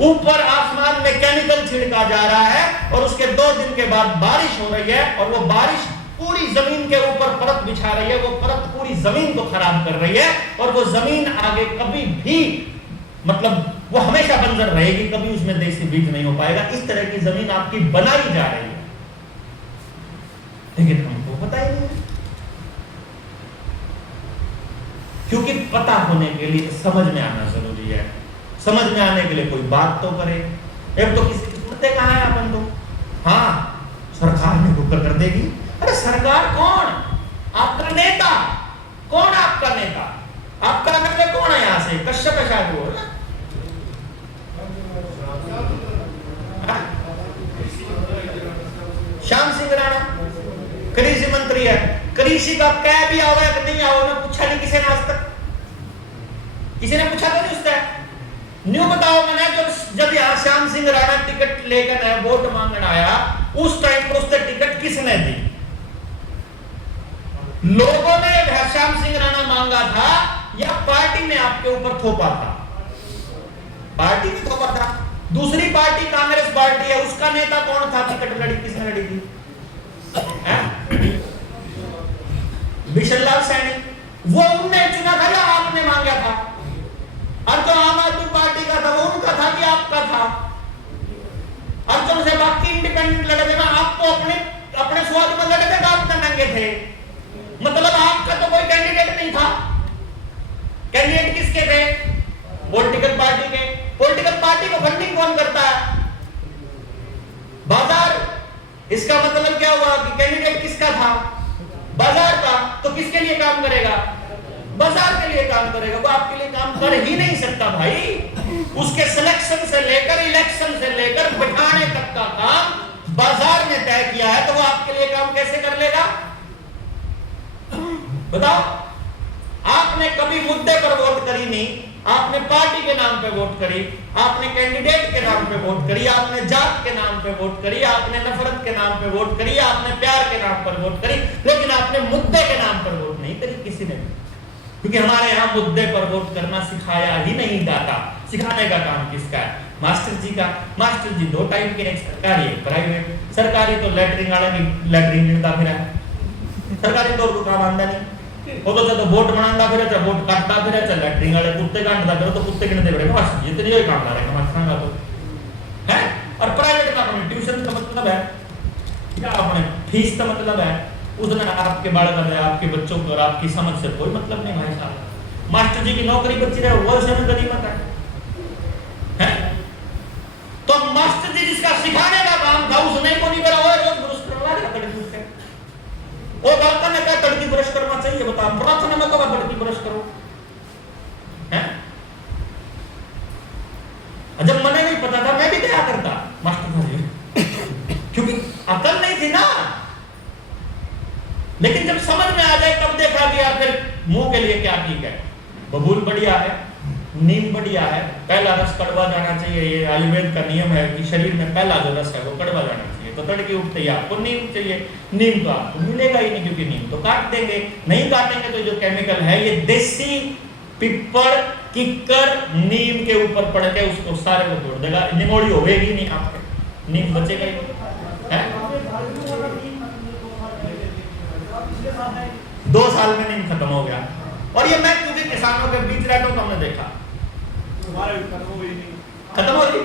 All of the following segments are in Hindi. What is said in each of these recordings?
ऊपर आसमान में केमिकल छिड़का जा रहा है और उसके 2 दिन के बाद बारिश हो रही है और वो बारिश पूरी जमीन के ऊपर परत बिछा रही है, वो परत पूरी जमीन को खराब कर रही है और वो जमीन आगे कभी भी मतलब वो हमेशा बंजर रहेगी, कभी उसमें देसी बीज नहीं हो पाएगा। इस तरह की जमीन आपकी बनाई जा रही है, लेकिन हमको पता ही नहीं, क्योंकि पता होने के लिए समझ में आना जरूरी है। समझ में आने के लिए कोई बात तो करे। एक तो किसी की सुनते कहां है अपन तो, हाँ सरकार ने हुक्म कर देगी। अरे सरकार कौन? आपका नेता कौन? आपका नेता, आपका एमएलए कौन है? यहां से कश्यप शायद वो ना, श्याम सिंह राणा कृषि मंत्री है। कृषि का क्या भी आओ या नहीं आओ ना, पूछा नहीं किसी ने आज तक, किसी ने पूछा तो नहीं उससे। न्यू बताओ मैंने, जब यहाँ श्याम सिंह राणा टिकट लेकर वोट मांगने आया, उस टाइम पर उससे टिकट किसने दी? लोगों ने श्याम सिंह राणा मांगा था या पार्टी ने आपके ऊपर थोपा था? पार्टी ने थोपा था। दूसरी पार्टी कांग्रेस पार्टी है, उसका नेता कौन था? टिकट लड़ी किसने लड़ी थी? बिशन लाल सैनी, वो उनने चुना था या आपने मांगा था? और जो आम आदमी पार्टी का था वो उनका था कि आपका था? और जो से बाकी इंडिपेंडेंट लड़े थे ना, आपको अपने स्वाद में लड़े थे, आप नंगे थे, मतलब आपका तो कोई कैंडिडेट नहीं था। कैंडिडेट किसके थे? पॉलिटिकल पार्टी के। पॉलिटिकल पार्टी को फंडिंग कौन करता है? बाजार। इसका मतलब क्या हुआ कि कैंडिडेट किसका था? बाजार का। तो किसके लिए काम करेगा? बाजार के लिए काम करेगा। वो आपके लिए काम कर ही नहीं सकता भाई। उसके सिलेक्शन से लेकर इलेक्शन से लेकर बिठाने तक का काम बाजार ने तय किया है, तो वो आपके लिए काम कैसे कर लेगा? बताओ। आपने कभी मुद्दे पर वोट करी नहीं, आपने पार्टी के नाम पे वोट करी, आपने कैंडिडेट के नाम पे वोट करी, आपने जात के नाम पे वोट करी, आपने नफरत के नाम पे वोट करी, आपने प्यार के नाम पर वोट करी, लेकिन आपने मुद्दे के नाम पर वोट नहीं करी किसी ने भी। क्योंकि हमारे यहाँ मुद्दे पर वोट करना सिखाया ही नहीं जाता। सिखाने का काम किसका है? मास्टर जी का। मास्टर जी 2 टाइप के, एक सरकारी एक प्राइवेट। सरकारी तो लैटरिन वाला नहीं, लैटरिन गिनता फिर है, सरकारी तो काम आंदा नहीं, वो तो वोट बनाता फिर, वोट काटता फिर, लैटरिन वाले कुत्ते काटता फिर, तो कुत्ते गिनते फिर, बस ये तो यही काम करेगा मास्टर का तो है। और प्राइवेट का ट्यूशन का मतलब है क्या? अपने फीस का मतलब है, उसमें आपके बालक है, आपके बच्चों को और आपकी समझ से कोई मतलब नहीं भाई साहब। मास्टर जी की नौकरी बची रहे वो समय गनीमत है। तो मास्टर जी जिसका सिखाने का काम था उसने को नहीं करा, रोज ब्रश करवा दिया तड़की उठ के। वो डॉक्टर ने कहा तड़की ब्रश करना चाहिए, बताओ प्रार्थना में कब तड़की ब्रश करो है? जब मैंने नहीं पता था मैं भी क्या करता मास्टर जी, क्योंकि अकल नहीं थी ना। लेकिन जब समझ में आ जाए तब देखा गया फिर मुंह के लिए क्या ठीक है। बबूल बढ़िया है, नीम बढ़िया है, पहला रस कड़वा जाना चाहिए। ये आयुर्वेद का नियम है कि शरीर में पहला जो रस है वो कड़वा जाना चाहिए। तो तड़के उठते ही आपको नीम चाहिए। नीम तो आपको मिलेगा ही नहीं, क्योंकि नीम तो काट देंगे। नहीं काटेंगे तो जो केमिकल है ये देसी पिप्पड़ किक्कर नीम के ऊपर पड़ के उसको सारे को तोड़ देगा। निमोड़ी होगी नहीं, आपके नीम बचेगा ही है। 2 साल में नीम खत्म हो गया। और ये मैं क्योंकि किसानों के बीच रहता हूं तो हमने देखा खत्म हो गई।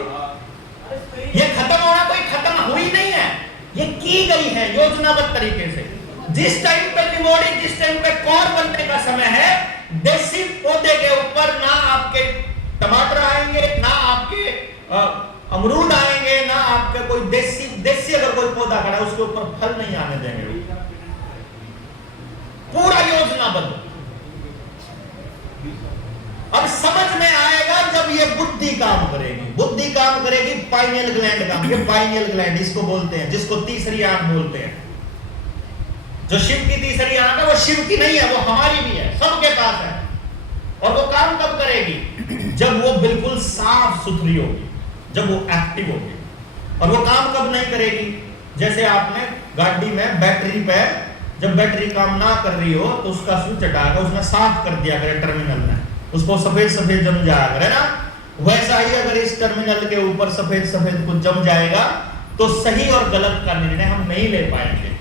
ये खत्म होना कोई खत्म हुई नहीं है, ये की गई है योजनाबद्ध तरीके से। जिस टाइम पे निमोड़ी, जिस टाइम पे कौर बनने का समय है, देसी पौधे के ऊपर ना आपके टमाटर आएंगे, ना आपके अमरूद आएंगे, ना आपके कोई देसी अगर कोई पौधा खड़ा है उसके ऊपर फल नहीं आने देंगे। पूरा योजनाबद्ध। अब समझ में आएगा जब ये बुद्धि काम करेगी। बुद्धि काम करेगी, पाइनियल ग्लैंड काम। ये पाइनियल ग्लैंड इसको बोलते हैं, जिसको तीसरी आंख बोलते हैं। जो शिव की तीसरी आंख है वो शिव की नहीं है, वो हमारी भी है, सबके पास है। और वो काम कब करेगी? जब वो बिल्कुल साफ सुथरी होगी, जब वो एक्टिव होगी। और वो काम कब नहीं करेगी? जैसे आपने गाड़ी में बैटरी पे जब बैटरी काम ना कर रही हो तो उसका स्विच हटाकर उसमें साफ कर दिया करे टर्मिनल में, उसको सफेद सफेद जम जाया करे ना, वैसा ही अगर इस टर्मिनल के ऊपर सफेद सफेद कुछ जम जाएगा तो सही और गलत का निर्णय हम नहीं ले पाएंगे।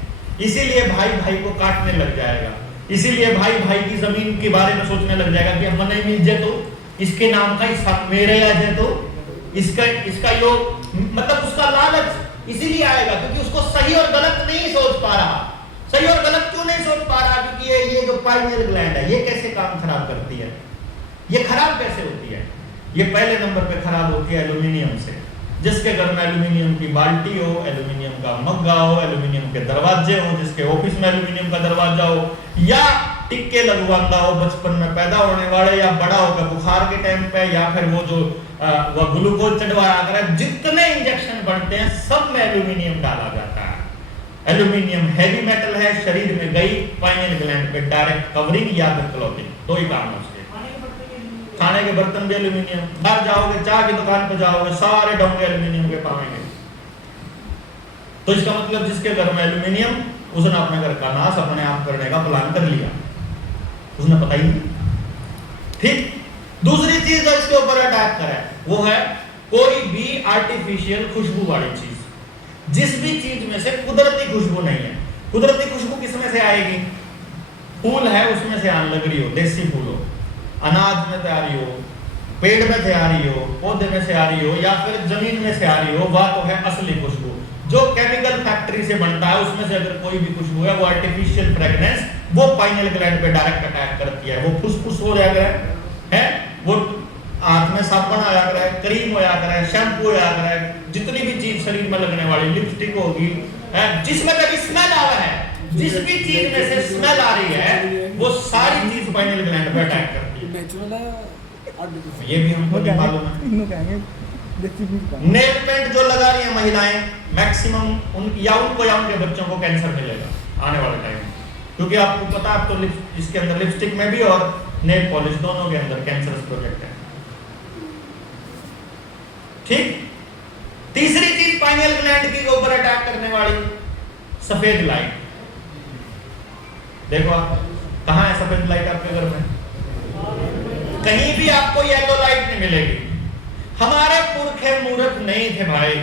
इसीलिए भाई भाई को काटने लग जाएगा, इसीलिए भाई भाई की जमीन के बारे में सोचने लग जाएगा कि हम नहीं मिल जाए तो इसके नाम का हिस्सा मेरे आ जाए, तो इसका योग, मतलब उसका लालच इसीलिए आएगा क्योंकि उसको सही और गलत नहीं सोच पा रहा। सही और गलत क्यों नहीं सोच पा रहा? क्योंकि ये जो पाइनियल ग्लैंड है ये कैसे काम खराब करती है, ये खराब कैसे होती है? ये पहले नंबर पे खराब होती है एल्यूमिनियम से। जिसके घर में एल्यूमिनियम की बाल्टी हो, एल्यूमिनियम का मग्गा हो, एल्यूमिनियम के दरवाजे हो, जिसके ऑफिस में एल्यूमिनियम का दरवाजा हो, या टिक्के लगवाता हो बचपन में पैदा होने वाले, या बड़ा होकर बुखार के टाइम पे, या फिर वो जो वो ग्लूकोज चढ़वाया कर, जितने इंजेक्शन बढ़ते हैं सब में एल्यूमिनियम डाला जाता है। एल्यूमिनियम हैवी मेटल है, शरीर में गई पाइनियल ग्लैंड पे डायरेक्ट कवरिंग या फिर क्लॉथिंग, दो ही काम है उसके। खाने के बर्तन भी एल्यूमिनियम, बाहर जाओगे चाय की दुकान पर जाओगे सारे डोंगे एल्यूमिनियम के पाएंगे। तो इसका मतलब जिसके घर में एल्यूमिनियम, उसने अपने घर का नाश अपने आप करने का प्लान कर लिया, उसने पता ही नहीं। ठीक, दूसरी चीज जो इसके ऊपर अटैक करे वो है कोई भी आर्टिफिशियल खुशबू वाली चीज। जिस भी चीज में से कुदरती खुशबू नहीं है। कुदरती खुशबू किसमें से आएगी? फूल है उसमें से आने लग रही हो, देसी फूल हो, अनाज में से आ रही हो, पेड़ में से आ रही हो, पौधे में से आ रही हो, या फिर जमीन में से आ रही हो, वह तो है असली खुशबू। जो केमिकल फैक्ट्री से बनता है उसमें से अगर कोई भी खुशबू है वो आर्टिफिशियल फ्रेग्रेंस, वो पाइनियल ग्लैंड पे डायरेक्ट अटैक करती है। वो फुसफुस हो जाएगा है, वो हाथ में साबुन आया करे, क्रीम होया करे, शैम्पू होया करे, जितनी भी चीज शरीर में लगने वाली, लिपस्टिक होगी, जिसमें कभी स्मेल आ रहा है, जिस भी चीज में से स्मेल आ रही है वो सारी चीज पाइनियल ग्लैंड पे अटैक करती है। ये भी हमको नहीं मालूम है। नेल पेंट जो लगा रही है महिलाएं, मैक्सिमम उनको या उनके बच्चों को कैंसर मिलेगा आने वाले टाइम में, क्योंकि आपको पता है तो इसके अंदर लिपस्टिक में भी और नेल पॉलिश दोनों के अंदर कैंसरस प्रोडक्ट है। ठीक, तीसरी चीज पाइनियल ग्लैंड के ऊपर अटैक करने वाली, सफेद लाइट। देखो आप कहां है सफेद लाइट आपके घर में? कहीं भी आपको येलो लाइट नहीं मिलेगी। हमारे पुरखे मूर्ख नहीं थे भाई।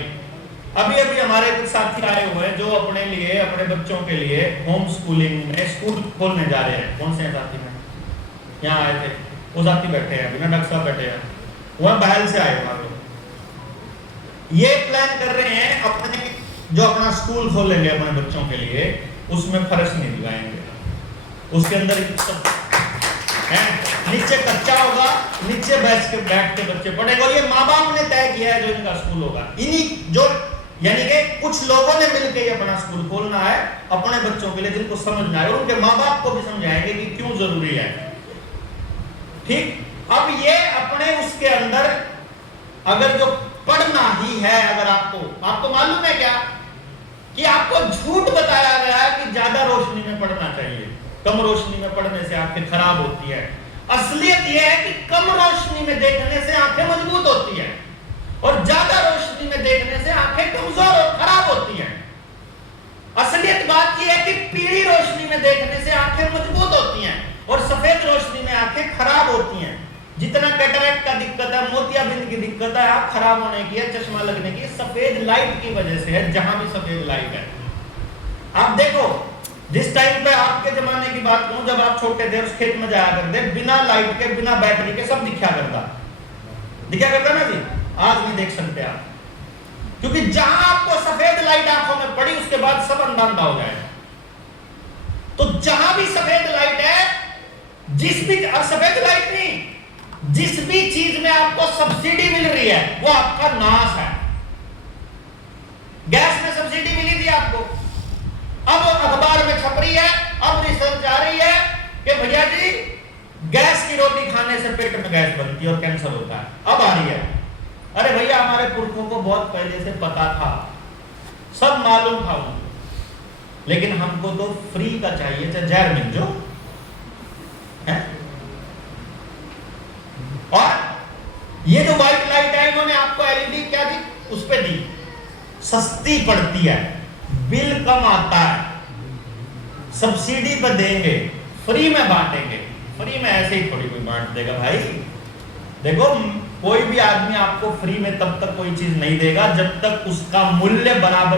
अभी अभी हमारे कुछ साथी आए हुए हैं जो अपने लिए, अपने बच्चों के लिए होम स्कूलिंग में स्कूल खोलने जा रहे हैं। कौन से साथी में यहाँ आए थे? वो साथी बैठे हैं, बिना डॉक्टर साहब बैठे हैं, वह बहल से आए मान लो। ये प्लान कर रहे हैं अपने जो अपना स्कूल खोलेंगे अपने बच्चों के लिए, उसमें फर्श नहीं लगाएंगे, उसके अंदर नीचे कच्चा होगा, नीचे बैठ के बच्चे पढ़ेंगे। और ये माँ बाप ने तय किया है जो इनका स्कूल होगा। इन्हीं जो यानी कि कुछ लोगों ने मिलकर ये अपना स्कूल खोलना है अपने बच्चों के लिए, जिनको समझना है, और उनके माँ बाप को भी समझाएंगे कि क्यों जरूरी है। ठीक, अब ये अपने उसके अंदर अगर जो पढ़ना ही है, अगर आपको मालूम है क्या कि आपको झूठ बताया गया है कि ज्यादा रोशनी में पढ़ना चाहिए, कम रोशनी में पढ़ने से आंखें खराब होती है। असलियत यह है कि कम रोशनी में देखने से आंखें मजबूत होती है और ज्यादा रोशनी में देखने से आंखें कमजोर और खराब होती हैं। असलियत बात यह है कि पीली रोशनी में देखने से आंखें मजबूत होती हैं और सफेद रोशनी में आंखें खराब होती हैं। जितना कैटरेक्ट का दिक्कत है, मोतियाबिंद की दिक्कत है, आंख खराब होने की है, चश्मा लगने की, सफेद लाइट की वजह से है। जहां भी सफेद लाइट है, आप देखो, जिस टाइम पे आपके जमाने की बात करूं, जब आप छोटे थे उस खेत में जाया करते, बिना लाइट के, बिना बैटरी के सब दिखा करता ना जी। आज नहीं देख सकते आप, क्योंकि जहां आपको सफेद लाइट आंखों में पड़ी उसके बाद सब अंधा अंधा हो जाएगा। तो जहां भी सफेद लाइट है, जिस भी सफेद लाइट नहीं, जिस भी चीज में आपको सब्सिडी मिल रही है वो आपका नाश है। गैस में सब्सिडी मिली थी आपको, अब अखबार में छप रही है, अब रिसर्च आ रही है कि भैया जी गैस की रोटी खाने से पेट में गैस बनती है और कैंसर होता है। अब आ रही है। अरे भैया हमारे पुरखों को बहुत पहले से पता था, सब मालूम था उनको, लेकिन हमको तो फ्री का चाहिए, चाहे जहर मिल जो है। और ये जो व्हाइट लाइट है इन्होंने आपको एलईडी क्या दी, उस पे दी, सस्ती पड़ती है, बिल कम आता है, सब्सिडी पर देंगे, फ्री में बांटेंगे। फ्री में ऐसे ही थोड़ी कोई बांट देगा भाई। देखो कोई भी आदमी आपको फ्री में तब तक कोई चीज नहीं देगा जब तक उसका मूल्य बराबर